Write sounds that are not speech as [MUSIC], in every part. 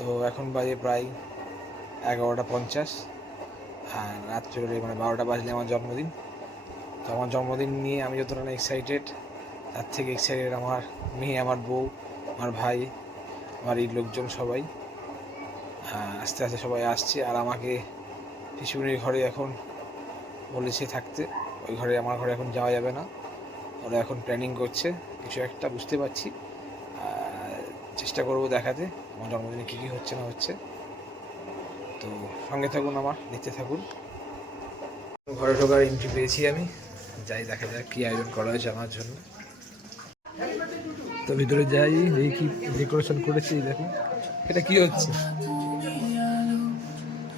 তো এখন বাজে প্রায় এগারোটা পঞ্চাশ আর রাত্রে মানে বারোটা বাজলে আমার জন্মদিন। তো আমার জন্মদিন নিয়ে আমি যতটা না এক্সাইটেড তার থেকে এক্সাইটেড আমার মেয়ে, আমার বউ, আমার ভাই আমার এই লোকজন সবাই। আস্তে আস্তে সবাই আসছে আর আমাকে পিছুনির ঘরে এখন বলেছে থাকতে। ওই ঘরে, আমার ঘরে এখন যাওয়া যাবে না। ওরা এখন প্ল্যানিং করছে, কিছু একটা বুঝতে পারছি। চেষ্টা করব দেখাতে। আমার জন্মদিনে কী কী হচ্ছে না হচ্ছে। তো সঙ্গে থাকুন আমার, দেখতে থাকুন। ঘরে ঢোকার এন্ট্রি পেয়েছি আমি। যাই, দেখা যাক কী আয়োজন করা হয়েছে আমার জন্য। তো ভিতরে যাই কি ডেকোরেশন করেছি, দেখুন। এটা কি হচ্ছে?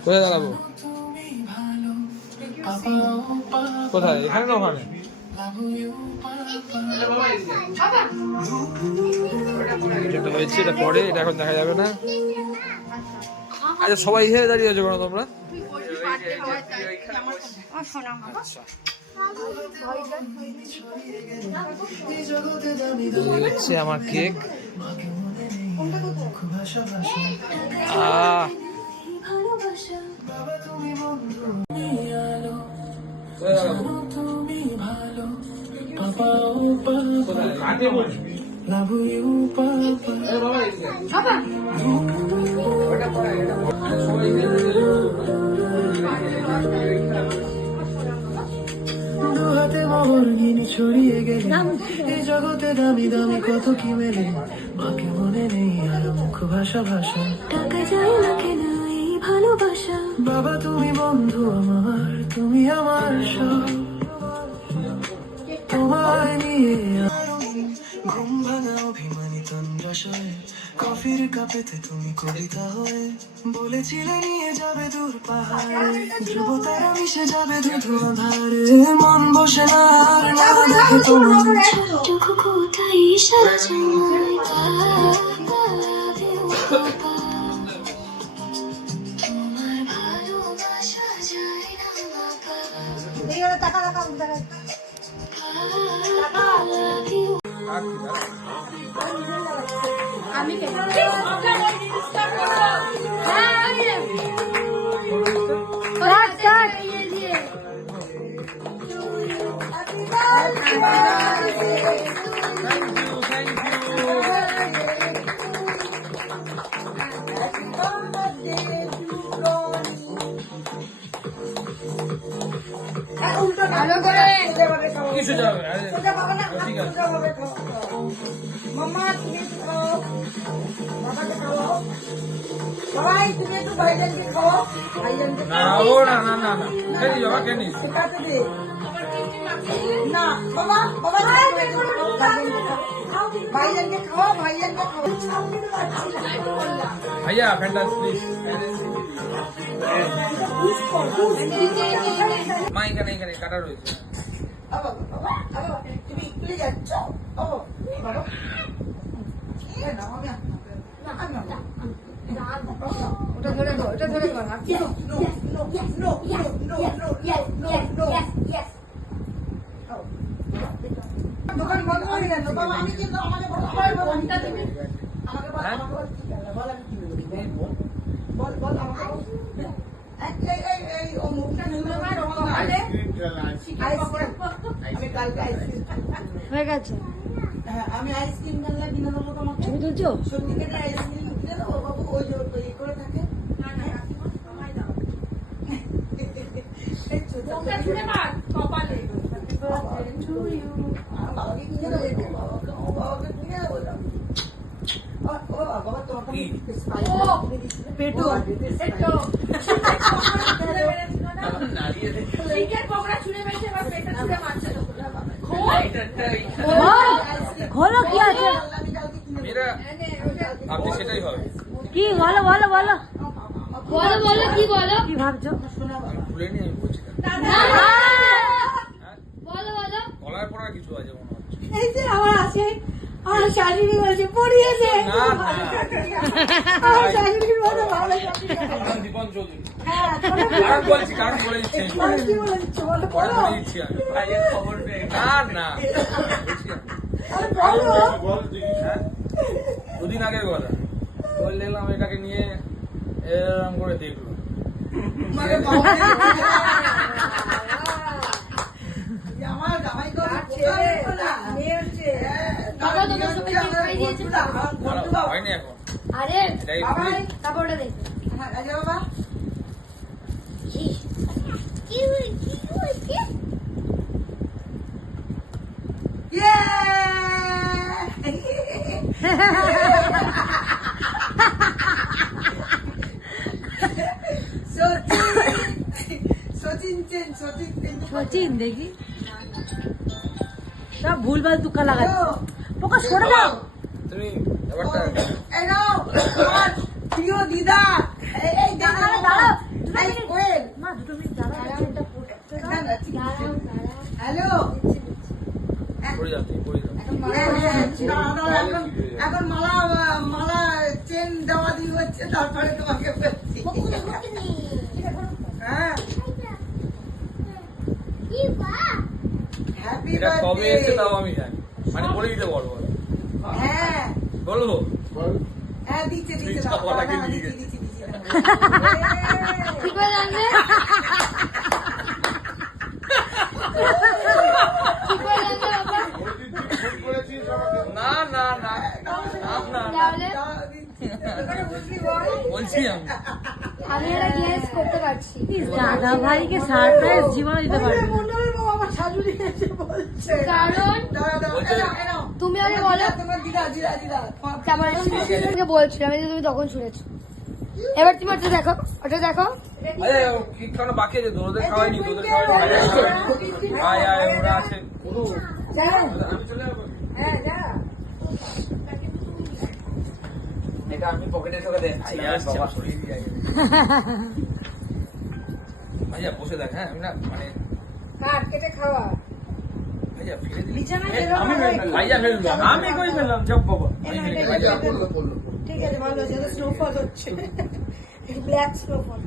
কোথায় দাঁড়াবো? কোথায়? এখানে না ওখানে? যেটা হয়েছে, এটা পরে, এটা এখন দেখা যাবে না। আচ্ছা সবাই এখানে দাঁড়িয়ে আছো কেন তোমরা? হচ্ছে আমার কেক। আহ দুহাতে মহরগিনি ছড়িয়ে গেলে এই জগতে দামি দামি কত কি মেলে মাকে মনে নেই আর ভাষা ভাষা টাকা যায় না কেন এই ভালোবাসা বাবা তুমি বন্ধু আমার তুমি আমার সব তোমায় নিয়ে ঘুম ভাঙা অভিমানী তন্দ্রাশয় কফির কাপেতে তুমি কবিতা হয়ে বলেছিলে নিয়ে যাবে দূর পাহাড়ে ধ্রুব মিশে যাবে ধুধু আধারে মন বসে না আর না দেখে তোমার চোখ কোথায় আমি ভালো করে ভালোবাসা যায় না বাবা কিছু যাবে ঠিক আছে সবাই তুমি একটু ভাইজানকে খাও ভাইজানকে না ও না না না না খেয়ে যাও খেয়ে শেখাতে দে না বাবা বাবা ভাইজানকে খাও ভাইজানকে খাও ভাইয়া ফ্যান্টাস প্লিজ মা এখানে এখানে কাটা রয়েছে বাবা বাবা বাবা তুমি স্কুলে যাচ্ছ? বাবা বাবা না আমি ওটা ধরে ধর ওটা ধরে ধর no no no no no no no no দোকান বন্ধ করে দেন বাবা আমি কিন্তু আমাকে বলো আমার ঘণ্টা দিবি আমাকে বল হয়ে গেছে? আমি আইসক্রিম কিনে কিনে দেবো তোমাকে। ছবি তুলছো? সত্যিকারের আইসক্রিম কিনে দেবো? বাবু ওই জোর করে করে থাকে। পেটো পেটো। নাড়িয়ে দেখো চিকেন পকোড়া ছুঁড়ে মেরেছে এবার পেটো ছুঁড়ে মারছে। হলো কি আছে আমি কালকে কিনে দেবো। মেয়েরা আপনি সেটাই হবে কি বলো বলো বলো বলো বলো কি বলো কি ভাবছ শোনা বাবা। আমি খুলে নিয়ে আমি বলছি বলো বলো গলায় পড়া কিছু আছে মনে হচ্ছে এই যে আমার আছে আমার শাশুড়ি বলছে পড়িয়েছে না না আমার শাশুড়ির মতো ভালো দীপন চৌধুরী হ্যাঁ তোমরা দুদিন আগে কথা বল দেখলাম এটাকে নিয়ে এরকম করে দেখল। আরে তারপর ওটা দেখবে হ্যাঁ রাজা বাবা? সচিন চেন সচিন চেন সচিন দেখি না ভুলভাল তুকা লাগাচ্ছে পোকা সরে দাও তুমি নাও আমার প্রিয় দিদা। এই দাঁড়াও দাঁড়াও, এই কোয়েল মা দুটো মিনিট দাঁড়াও হ্যালো? এখন মালা মালা চেন দেওয়া দিয়ে হচ্ছে তারপরে তোমাকে বলছি হ্যাঁ। হ্যাপি কবে এসছে তাও আমি জানি মানে বলে দিতে বলব হ্যাঁ। বলব হ্যাঁ দিচ্ছে দিচ্ছে দিচ্ছে, দিচ্ছে, দিচ্ছে, দিচ্ছে। কি করে জানলে কি করে জানলে বাবা না না না না না তাহলে দাও, দিচ্ছে। ওখানে বুঝলি বল? বলছি আমি আমি এটা গেস করতে পারছি দাদা ভাইকে সারপ্রাইজ জীবনে দিতে পারবে। তুমি আগে বলো। তোমার দিদা দিদা দিদা তোমার তারপর তোমাকে বলছিলাম যে তুমি তখন শুনেছো। এবার তুমি ওটা দেখো ওটা দেখো। আরে কি কেন বাকি আছে? তোদের খাওয়াইনি তোদের খাওয়াইনি আয় আয় ওরা আছে। আমি চলে যাব। হ্যাঁ যা। এটা আমি পকেটে ঢোকে দে বাবা দিয়ে [LAUGHS] ভাইয়া বসে দেখ হ্যাঁ আমি না মানে কাট কেটে খাওয়া? ভাইয়া ফেলে দিলি। বিছানায় ফেলো আমি ভাইয়া ফেলল। আমি কই ফেললাম? সব বাবা। ঠিক আছে ভালো আছে স্নোফল হচ্ছে। ব্ল্যাক স্নোফল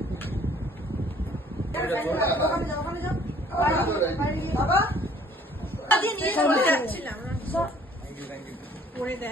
বাবা। আমি আগে তুই দাদা ভাই এটা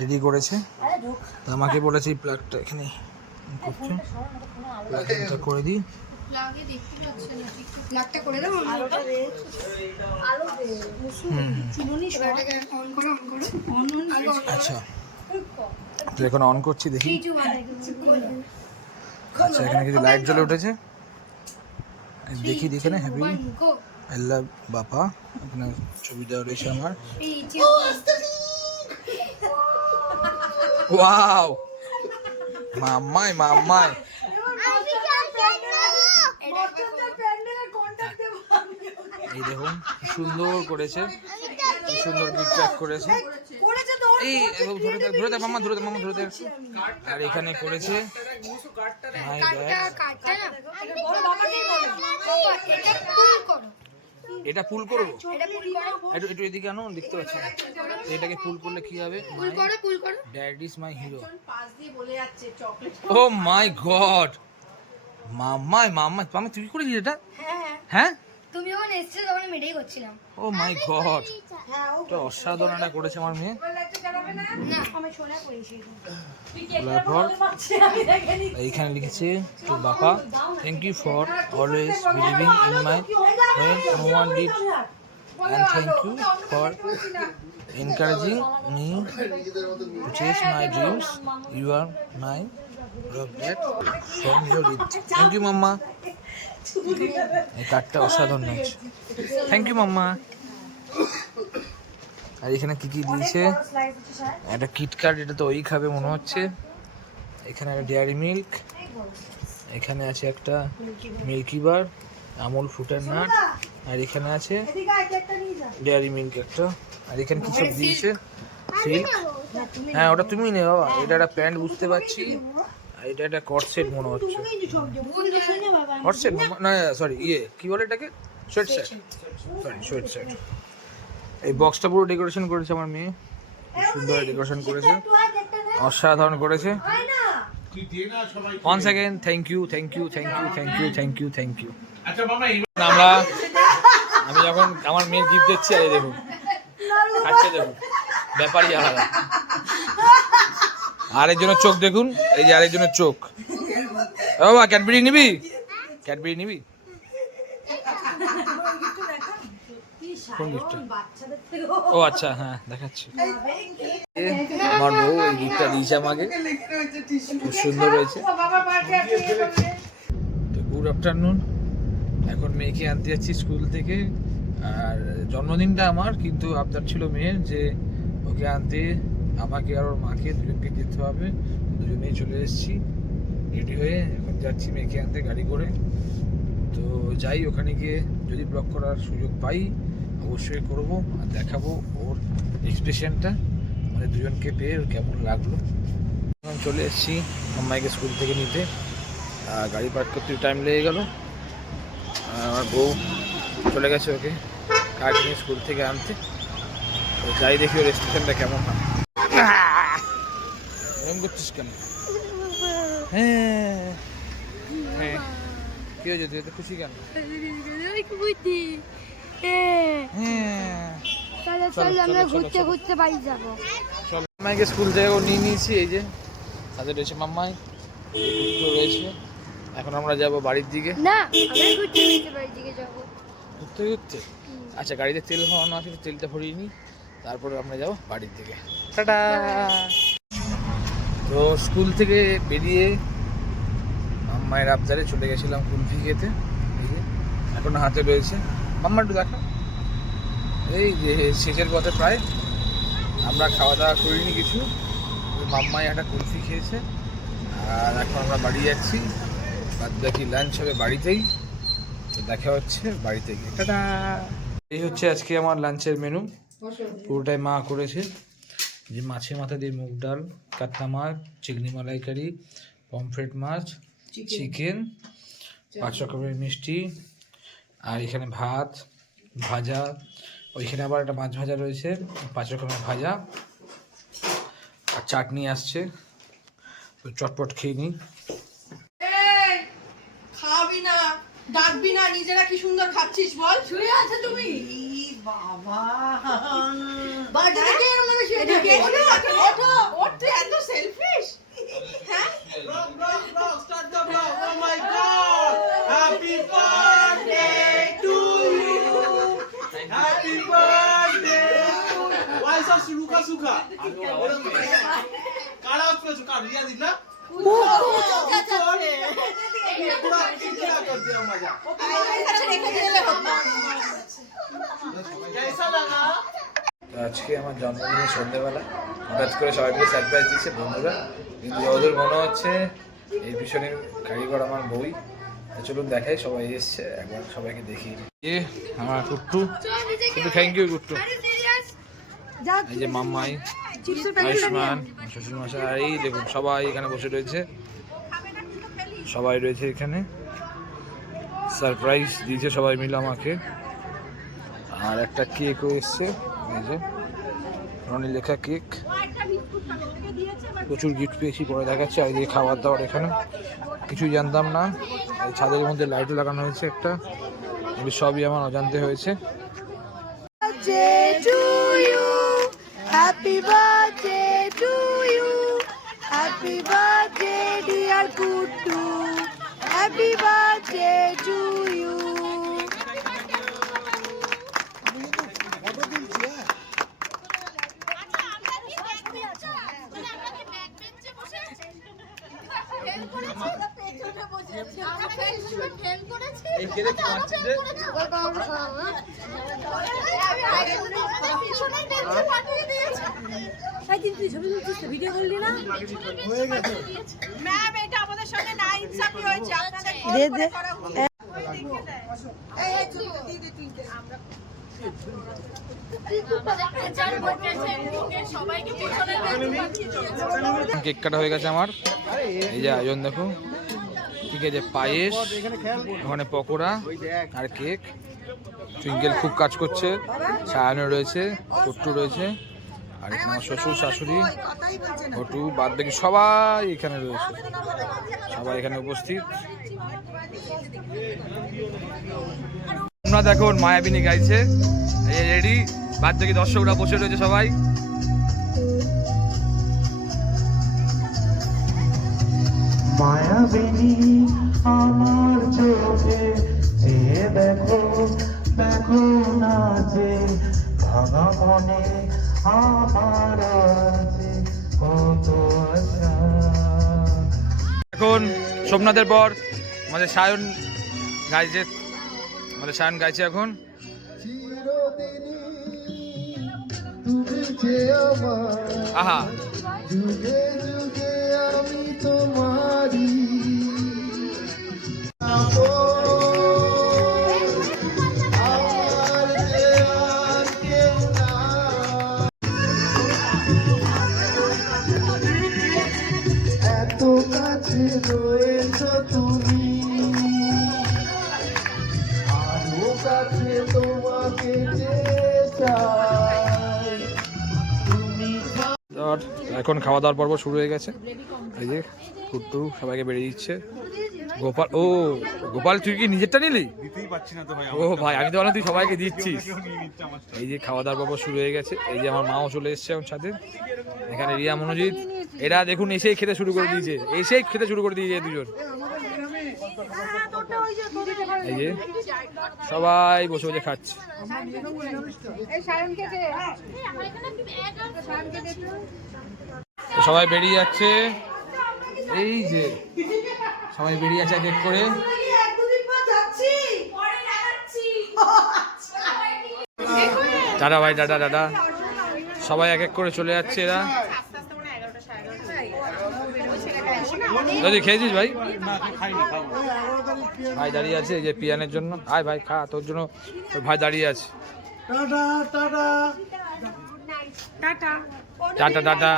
রেডি করেছে। তা আমাকে বলেছে এই প্লাগটা এখানে করছে প্লাগটা করে দিই। লাখটা করে দাও আলোটা দে। আলো দে। হুম। হুম। চিমনি এটাকে অন করে অন করে। অন অন আগে অন আচ্ছা। তো এখন অন করছি দেখি। মানে আচ্ছা এখানে কিছু লাইট জ্বলে উঠেছে? দেখি দেখি না হ্যাপি গো। আল্লাহ বাপা। এখানে ছবি দেওয়া রয়েছে আমার। ওয়াও মাম্মাই মাম্মাই এই দেখুন সুন্দর করেছে। সুন্দর গিফট করেছে। এই ধরে থাক ধরে থাক মাম্মা ধরে থাক মাম্মা ধরে থাক। আর এখানে করেছে। মাই না। এটা ফুল করব? একটু একটু এদিকে আনো দেখতে পাচ্ছি না। এটাকে ফুল করলে কি হবে? ফুল করো ফুল করো। Dad is my hero oh my god মাম্মাই মাম্মাই মাম্মা তুই করেছিস এটা? হ্যাঁ। হ্যাঁ? তুমি ও মাই গড তো অসাধারণ করেছে আমার মেয়ে। [SIGHS] এইখানে লিখেছে তো বাপা thank you for always believing in my when one did and thank you for encouraging me chase my dreams you are my love that thank you mamma এই কার্ডটা অসাধারণ হয়েছে থ্যাংক ইউ মাম্মা। আর এখানে কি কি দিয়েছে? একটা কিটকাট এটা তো ওই খাবে মনে হচ্ছে। এখানে একটা ডেয়ারি মিল্ক এখানে আছে একটা মিল্কি বার আমুল ফুটার নাট আর এখানে আছে ডেয়ারি মিল্ক একটা। আর এখানে কি সব দিয়েছে? সিল্ক হ্যাঁ ওটা তুমি নে বাবা। এটা একটা প্যান্ট বুঝতে পারছি। এটা একটা কটসেট মনে হচ্ছে। কটসেট না সরি ইয়ে কি বলে এটাকে? Sweat set sorry sweat set এই বক্সটা পুরো ডেকোরেশন করেছে আমার মেয়ে। খুব সুন্দর ডেকোরেশন করেছে। অসাধারণ করেছে। One second thank you thank you thank you thank you thank you thank you আমরা আমি যখন আমার মেয়ের গিফট দিচ্ছি আরে দেখুন। খাচ্ছে দেখুন। ব্যাপারই আলাদা। আরেকজনের চোখ দেখুন, এই যে আরেকজনের চোখ। বাবা ক্যাডবেরি নিবি? ক্যাডবেরি নিবি? ও আচ্ছা হ্যাঁ দেখাচ্ছি। আমার বউ এই গিফটটা দিয়েছে আমাকে। খুব সুন্দর হয়েছে। গুড আফটারনুন এখন মেয়েকে আনতে যাচ্ছি স্কুল থেকে। আর জন্মদিনটা আমার, কিন্তু আবদার ছিল মেয়ের যে ওকে আনতে আমাকে আর ওর মাকে দুজনকে যেতে হবে। দুজনেই চলে এসেছি। রেডি হয়ে এখন যাচ্ছি মেয়েকে আনতে গাড়ি করে। তো যাই, ওখানে গিয়ে যদি ব্লগ করার সুযোগ পাই, অবশ্যই করব আর দেখাবো ওর এক্সপ্রেশনটা মানে দুজনকে পেয়ে কেমন লাগল। চলে এসেছি আম্মাইকে স্কুল থেকে নিতে। গাড়ি পার্ক করতে টাইম লেগে গেল। আমার বউ চলে গেছে ওকে। কাজ নিয়ে স্কুল থেকে আনতে। তো যাই দেখি ওর এক্সপ্রেশনটা কেমন হয়। এরকম করছিস কেন? হ্যাঁ। হ্যাঁ। কি হয়েছে? তুই এত খুশি কেন? হ্যাঁ। ঘুরতে। ঘুরতে বাড়ি যাব চল মামাইকে স্কুল থেকে নিয়ে নিয়েছি এই যে। সাথে রয়েছে মাম্মাই রয়েছে। এখন আমরা যাব বাড়ির দিকে। না আমরা ঘুরতে ঘুরতে বাড়ির দিকে যাব। ঘুরতে ঘুরতে? আচ্ছা গাড়িতে তেল ভরানো আছে তেলটা ভরিয়ে নিই তারপরে আমরা যাব বাড়ির দিকে। টাটা। তো স্কুল থেকে বেরিয়ে মাম্মায়ের আবদারে চলে গেছিলাম কুলফি খেতে। এখন হাতে রয়েছে। মাম্মা একটু দেখা এই যে শেষের পথে প্রায়। আমরা খাওয়া দাওয়া করিনি কিছু। মাম্মাই একটা কুলফি খেয়েছে। আর এখন আমরা বাড়ি যাচ্ছি। বাদ বাকি লাঞ্চ হবে বাড়িতেই। তো দেখা হচ্ছে বাড়িতে গিয়ে। টাটা। এই হচ্ছে আজকে আমার লাঞ্চের মেনু পুরোটাই মা করেছে। যে মাছের মাথা দিয়ে মুগ ডাল কাতলা মাছ চিংড়ি মালাইকারি পমফ্রেট মাছ চিকেন। পাঁচ রকমের মিষ্টি আর এখানে ভাত ভাজা ওইখানে আবার একটা মাছ ভাজা রয়েছে পাঁচ রকমের ভাজা আর চাটনি আসছে। তো চটপট খেয়ে নিই খাবি না ডাকবি না নিজেরা কি সুন্দর খাচ্ছিস বল? শুয়ে আছে তুমি? বাবা। বাড়ি থেকে এরকম ভাবে শুয়ে থাকে? ওঠো ওঠো ওঠো। এত সেলফিশ হ্যাঁ? Blog blog blog start the blog oh my Riya দিন না? তো আজকে আমার জন্মদিনের সন্ধ্যেবেলা হঠাৎ করে সবাই মিলে সারপ্রাইজ দিচ্ছে বন্ধুরা। কিন্তু ওদের মনে হচ্ছে এই পিছনে কারিগর আমার বই। চলুন দেখাই সবাই এসছে একবার সবাইকে দিই। এ আমার কুট্টু। থ্যাংক ইউ কুট্টু। এই যে মাম্মাই। আয়ুষ্মান শ্বশুর মশাই দেখুন সবাই এখানে বসে রয়েছে। সবাই রয়েছে এখানে। সারপ্রাইজ দিয়েছে সবাই মিলে আমাকে। আর একটা কেকও এসছে। এই যে রনি লেখা কেক। প্রচুর গিফট পেয়েছি পরে দেখাচ্ছি। আর এই খাবার দাবার এখানে। কিছুই জানতাম না। ছাদের মধ্যে লাইটও লাগানো হয়েছে একটা। সবই আমার অজান্তে হয়েছে। Happy birthday to you. Happy birthday, dear Kuttu. Happy birthday to you. এই কেড়ে কেক কাটা হয়ে গেছে আমার। এই যে আয়োজন দেখো। ঠিক আছে পায়েস, ওখানে পকোড়া আর কেক। টুইঙ্কেল খুব কাজ করছে সায়ানো রয়েছে টুট্টু রয়েছে, আর এখানে আমার শ্বশুর, শাশুড়ি ঘটু বাদ বাকি সবাই এখানে রয়েছে। সবাই এখানে উপস্থিত। তোমরা দেখো, মায়াবিনী গাইছে। রেডি, বাদ বাকি দর্শকরা বসে রয়েছে সবাই। মায়াবিনী আমার চোখে চেয়ে দেখো দেখো না যে ভাঙা মনে আমার আছে কত আশা। এখন সোমনাথের পর আমাদের সায়ন গাইছে আমাদের সায়ন গাইছে এখন। তুমি যে আমার আহা যুগে যুগে আমি তোমারি এখন খাওয়া দাওয়ার পর্ব শুরু হয়ে গেছে। এই যে কুট্টু সবাইকে বেরিয়ে দিচ্ছে। গোপাল ও গোপাল তুই কি নিজেরটা নিলি? ও ভাই আমি তো বললাম তুই সবাইকে দিচ্ছিস। এই যে খাওয়া দাওয়ার পর্ব শুরু হয়ে গেছে। এই যে আমার মাও চলে এসেছে আমার সাথে এখানে রিয়া মনোজিৎ এরা দেখুন এসেই খেতে শুরু করে দিয়েছে। এসেই খেতে শুরু করে দিয়েছে দুজন। এই যে সবাই বসে বসে খাচ্ছে। তো সবাই বেরিয়ে যাচ্ছে। এই যে সবাই বেরিয়ে যাচ্ছে এক এক করে। টাটা ভাই টাটা টাটা সবাই এক এক করে চলে যাচ্ছে এরা। যদি খেয়েছিস ভাই? ভাই দাঁড়িয়ে আছে এই যে পিয়ানের জন্য। আয় ভাই খা তোর জন্য তোর ভাই দাঁড়িয়ে আছে। Tata tata. Tata tata.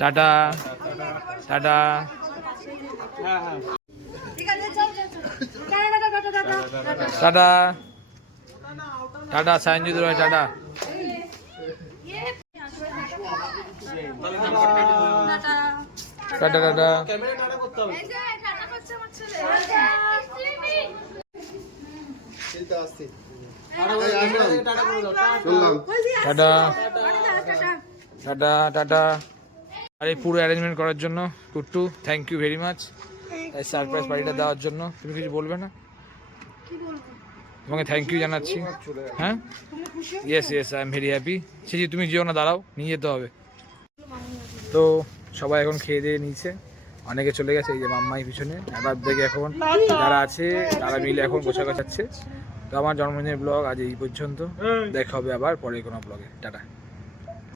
Tata tata. Tata. Tata Sayanjit Roy tata. Tata tata. Tata tata tata আর এই পুরো অ্যারেঞ্জমেন্ট করার জন্য Tuttu thank you very much এই সারপ্রাইজ পার্টিটা দেওয়ার জন্য। তুমি কিছু বলবে না? তোমাকে থ্যাংক ইউ জানাচ্ছি। হ্যাঁ? Yes yes I am very happy সে তুমি যেও না দাঁড়াও নিয়ে যেতে হবে। তো সবাই এখন খেয়ে দিয়ে নিয়েছে। অনেকে চলে গেছে এই যে মাম্মাই পিছনে। এবার থেকে এখন যারা আছে তারা মিলে এখন গোছা গোছাচ্ছে তো আমার জন্মদিনের ব্লগ আজ এই পর্যন্ত। দেখা হবে আবার পরে কোনো ব্লগে টাটা।